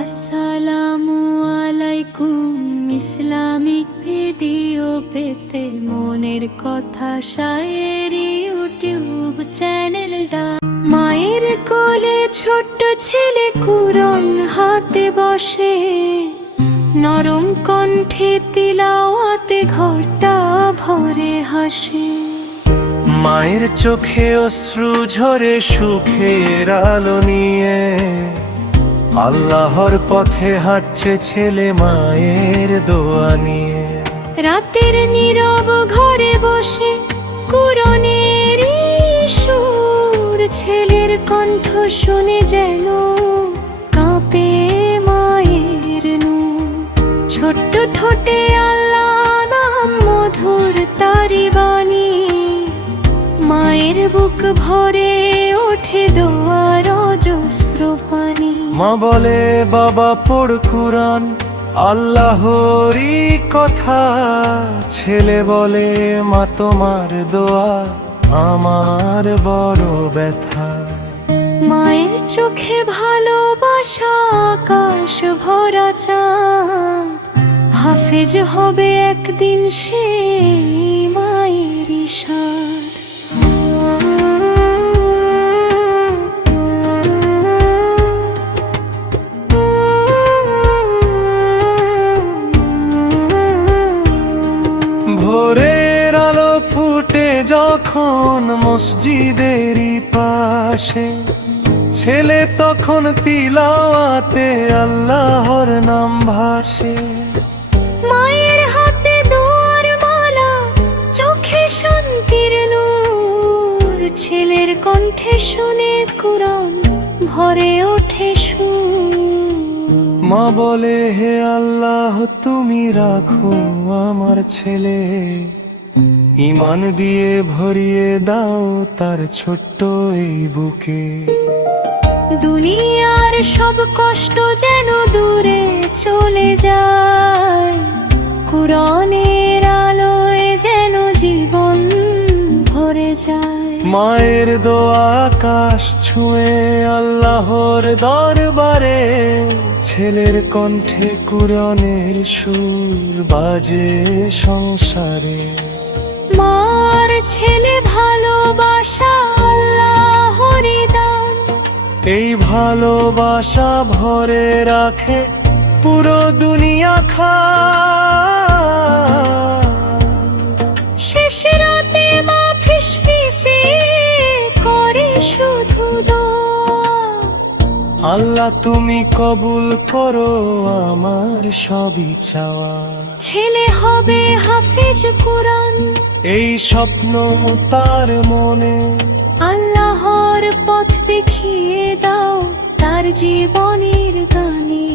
আসসালামু আলাইকুম। Islamic video পেতে মনের কথা শায়েরি ইউটিউব চ্যানেলটা। মায়ের কোলে ছোট্ট ছেলে কুরআন হাতে বসে, নরম কণ্ঠে তিলাওয়াতে ঘরটা ভরে হাসে। মায়ের চোখে অশ্রু ঝরে সুখের আলো নিয়ে, আল্লাহর পথে হাঁটছে ছেলে মায়ের দোয়া নিয়ে। রাতের নীরব ঘরে বসে কুরআনের সুর, ছেলের কণ্ঠ শুনে যেন কাঁপে মায়ের নূর। ছোট্ট ঠোঁটে আল্লাহ নাম মধুর তারি বাণী, মায়ের বুক ভরে ওঠে দোয়ার অজস্র পানি। মা বলে বাবা পড় কুরআন, আল্লাহরই কথা। ছেলে বলে মা তোমার দোয়া আমার বড় ব্যথা। মায়ের চোখে ভালোবাসা আকাশ ভরা চাঁদ, হাফেজ হবে একদিন সেই মায়ের ইশারায়। ভোরের আলো ফুটে যখন মসজিদেরই পাশে, ছেলে তখন তিলাওয়াতে আল্লাহর নাম ভাসে। মায়ের হাতে দোয়ার মালা, চোখে শান্তির নূর, ছেলের কণ্ঠে শুনে কুরআন ভরে ওঠে সুর। মা বলে হে আল্লাহ তুমি রাখো আমার ছেলে, ঈমান দিয়ে ভরিয়ে দাও তার ছোট্ট এই বুকে। দুনিয়ার সব কষ্ট যেন দূরে চলে যায়, কুরআনের আলোয় যেন জীবন ভরে যায়। মায়ের দোয়া আকাশ ছুঁয়ে আল্লাহর দরবারে, ছেলের কণ্ঠে কুরআনের সুর বাজে সংসারে। মার ছেলে ভালোবাসা আল্লাহরই দান, এই ভালোবাসা ভরে রাখে পুরো দুনিয়া শেষ রাতে মা ফিসফিসে করে শুধু দোয়া। আল্লাহ তুমি কবুল করো আমার সবই চাওয়া। ছেলে হবে হাফেজ কুরআন, এই স্বপ্ন তার মনে। আল্লাহর পথ দেখিয়ে দাও তার জীবনের গানে।